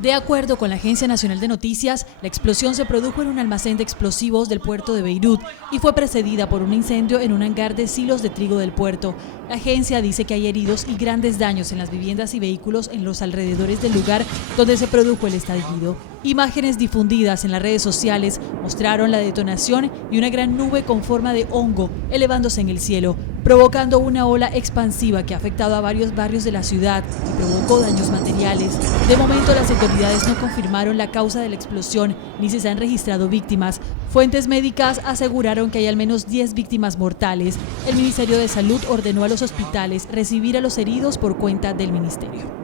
De acuerdo con la Agencia Nacional de Noticias, la explosión se produjo en un almacén de explosivos del puerto de Beirut y fue precedida por un incendio en un hangar de silos de trigo del puerto. La agencia dice que hay heridos y grandes daños en las viviendas y vehículos en los alrededores del lugar donde se produjo el estallido. Imágenes difundidas en las redes sociales mostraron la detonación y una gran nube con forma de hongo elevándose en el cielo, provocando una ola expansiva que ha afectado a varios barrios de la ciudad y provocó daños materiales. De momento, las autoridades no confirmaron la causa de la explosión ni se han registrado víctimas. Fuentes médicas aseguraron que hay al menos 10 víctimas mortales. El Ministerio de Salud ordenó a los hospitales recibir a los heridos por cuenta del ministerio.